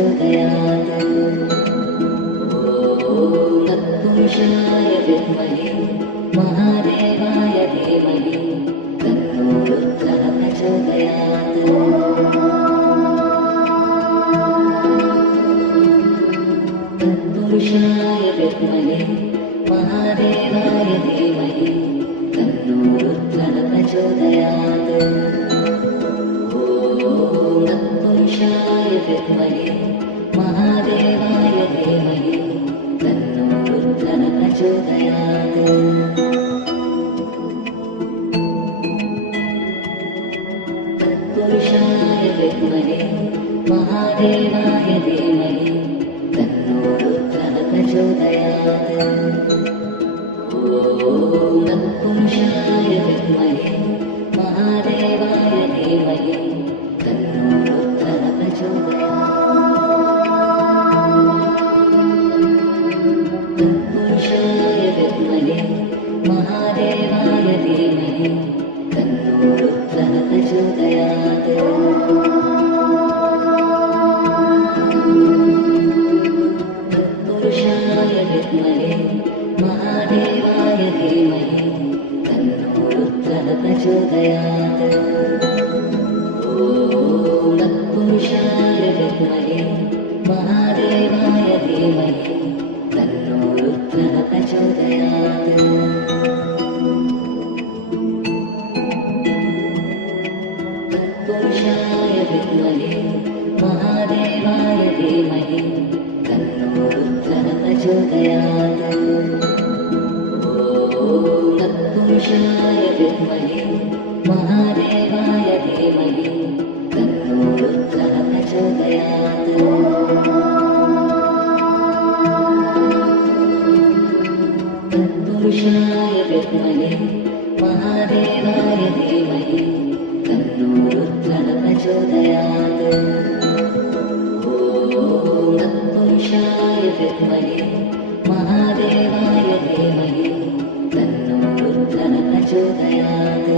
प्रचोदयात्। ॐ तत्पुरुषाय विद्महे महादेवाय धीमहि तन्नो रुद्रः प्रचोदयात्। तत्पुरुषाय विद्महे महादेवाय धीमहि तन्नो रुद्रः प्रचोदयात्। ॐ तत्पुरुषाय विद्महे महादेवाय धीमहि तन्नो रुद्रः प्रचोदयात्। तत्पुरुषाय विद्महे महादेवाय धीमहि तन्नो रुद्रः प्रचोदयात्। ॐ तत्पुरुषाय विद्महे महादेवाय धीमहि तन्नो रुद्रः प्रचोदयात्। तत्पुरुषाय विद्महे महादेवाय धीमहि तन्नो रुद्रः प्रचोदयात्। तत्पुरुषाय विद्महे महादेवाय धीमहि तन्नो रुद्रः प्रचोदयात्। ॐ तत्पुरुषाय विद्महे महादेवाय धीमहि तन्नो रुद्रः प्रचोदयात्। तत्पुरुषाय विद्महे महादेवाय धीमहि तन्नो रुद्रः प्रचोदयात्। ॐ तत्पुरुषाय विद्महे महादेवाय धीमहि तन्नो रुद्रः प्रचोदयात्। तत्पुरुषाय विद्महे महादेवाय धीमहि तन्नो रुद्रः प्रचोदयात्। ॐ तत्पुरुषाय विद्महे महादेवाय धीमहि तन्नो रुद्रः प्रचोदयात्।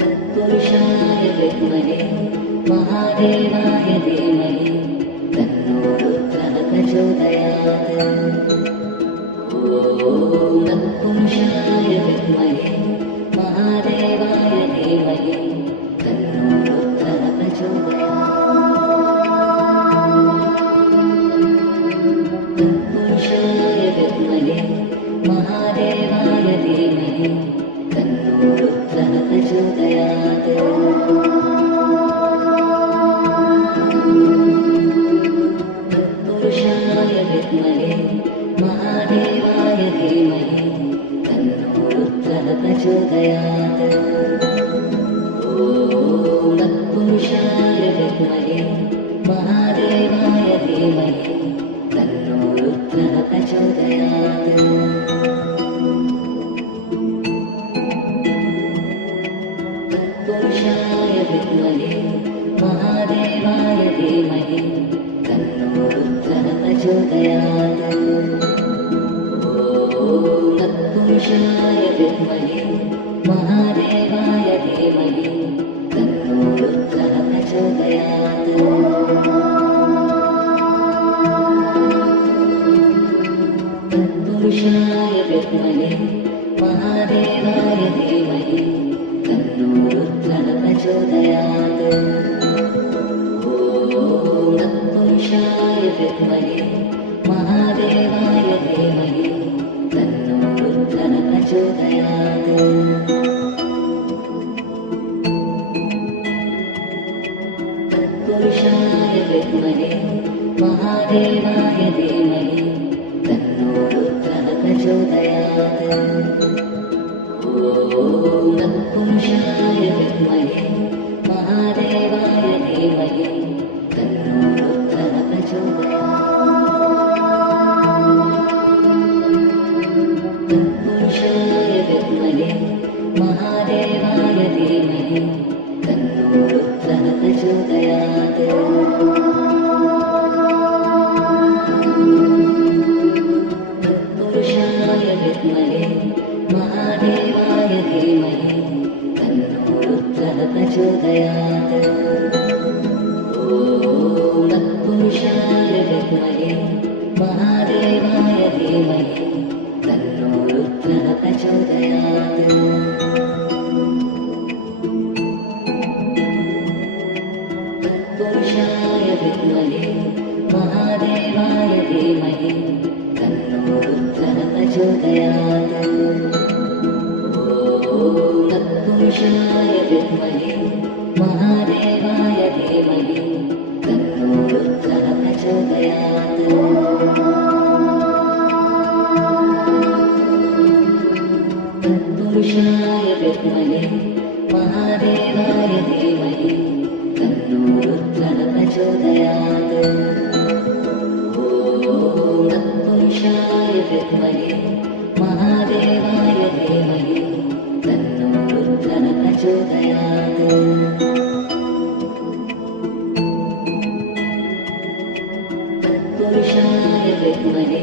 तत्पुरुषाय विद्महे महादेवाय धीमहि तन्नो रुद्रः प्रचोदयात्। ॐ तत्पुरुषाय विद्महे महादेवाय धीमहि तन्नो रुद्रः प्रचोदयात्। तत्पुरुषाय विद्महे महादेवाय धीमहि तन्नो रुद्रः प्रचोदयात्। तत्पुरुषाय विद्महे महादेवाय धीमहि तन्नो रुद्रः प्रचोदयात्। ॐ तत्पुरुषाय विद्महे महादेवाय धीमहि तन्नो रुद्रः प्रचोदयात्। तत्पुरुषाय विद्महे महादेवाय धीमहि तन्नो रुद्रः प्रचोदयात्। ॐ तत्पुरुषाय विद्महे महादेवाय धीमहि तन्नो रुद्रः प्रचोदयात्। तत्पुरुषाय विद्महे महादेवाय धीमहि तन्नो रुद्रः प्रचोदयात्। ॐ तत्पुरुषाय विद्महे महादेवाय धीमहि तन्नो रुद्रः प्रचोदयात्। तत्पुरुषाय विद्महे महादेवाय धीमहि तन्नो रुद्रः प्रचोदयात्। ॐ तत्पुरुषाय विद्महे महादेवाय धीमहि तन्नो रुद्रः प्रचोदयात्। तत्पुरुषाय विद्महे महादेवाय धीमहि तन्नो रुद्रः प्रचोदयात्। तत्पुरुषाय विद्महे महादेवाय धीमहि तन्नो रुद्रः प्रचोदयात्। तत्पुरुषाय विद्महे महादेवाय धीमहि तन्नो रुद्रः प्रचोदयात्। तत्पुरुषाय विद्महे महादेवाय धीमहि तन्नो रुद्रः प्रचोदयात्। तत्पुरुषाय विद्महे महादेवाय धीमहि तन्नो रुद्रः प्रचोदयात्। तत्पुरुषाय विद्महे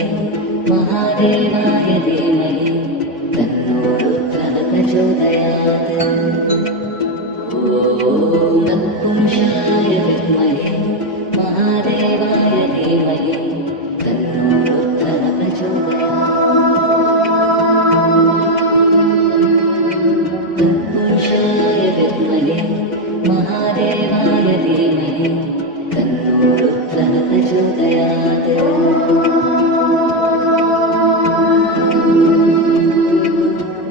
महादेवाय धीमहि तन्नो रुद्रः प्रचोदयात्। तत्पुरुषाय विद्महे महादेवाय धीमहि तन्नो रुद्रः प्रचोदयात्। तत्पुरुषाय विद्महे महादेवाय धीमहि तन्नो रुद्रः प्रचोदयात्।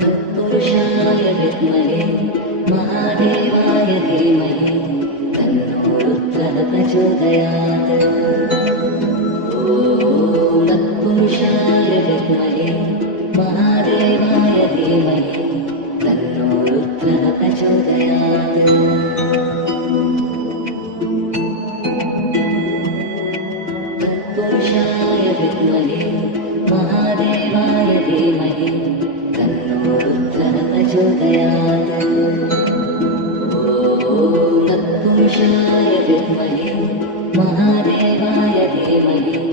तत्पुरुषाय विद्महे महादेवाय धीमहि तन्नो रुद्रः प्रचोदयात्। तत्पुरुषाय विद्महे महादेवाय धीमहि तन्नो रुद्रः प्रचोदयात्। तत्पुरुषाय विद्महे महादेवाय धीमहि तन्नो रुद्रः प्रचोदयात्। तत्पुरुषाय विद्महे महादेवाय धीमहि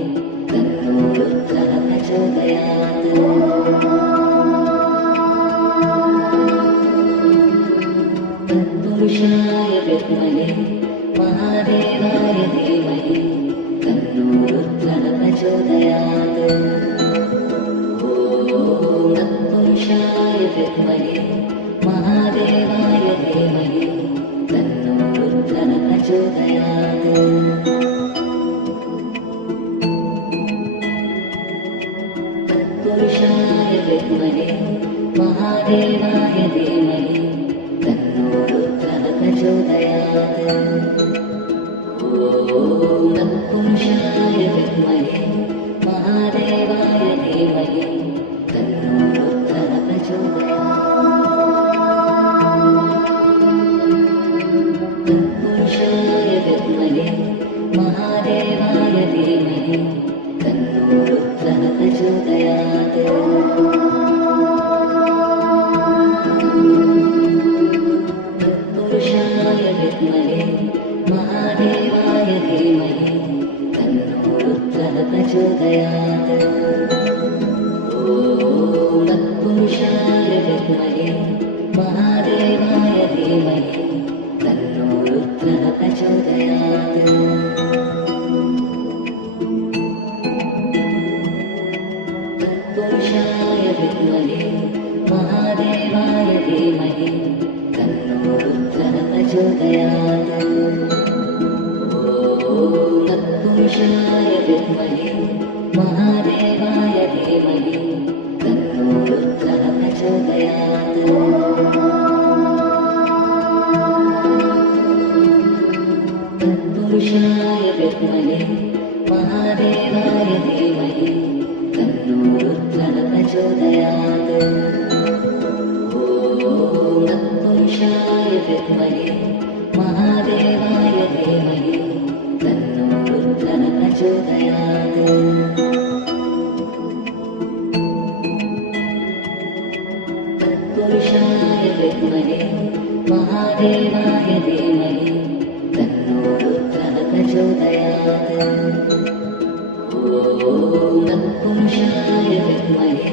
तन्नो रुद्रः प्रचोदयात्। तत्पुरुषाय विद्महे महादेवाय धीमहि तन्नो रुद्रः प्रचोदयात्। तत्पुरुषाय विद्महे महादेवाय धीमहि तन्नो रुद्रः प्रचोदयात्। तत्पुरुषाय विद्महे महादेवाय धीमहि तन्नो रुद्रः प्रचोदयात्। तत्पुरुषाय विद्महे महादेवाय धीमहि तन्नो रुद्रः प्रचोदयात्। तत्पुरुषाय विद्महे महादेवाय धीमहि तन्नो रुद्रः प्रचोदयात्। तत्पुरुषाय विद्महे महादेवाय धीमहि तन्नो रुद्रः प्रचोदयात्। तत्पुरुषाय विद्महे महादेवाय धीमहि तन्नो रुद्रः प्रचोदयात्। तत्पुरुषाय विद्महे महादेवाय धीमहि तन्नो रुद्रः प्रचोदयात्। तत्पुरुषाय विद्महे महादेवाय धीमहि तन्नो रुद्रः प्रचोदयात्। तत्पुरुषाय विद्महे महादेवाय धीमहि तन्नो रुद्रः प्रचोदयात्। तत्पुरुषाय विद्महे महादेवाय धीमहि तन्नो रुद्रः प्रचोदयात्। तत्पुरुषाय विद्महे महादेवाय धीमहि तन्नो रुद्रः प्रचोदयात्। तत्पुरुषाय विद्महे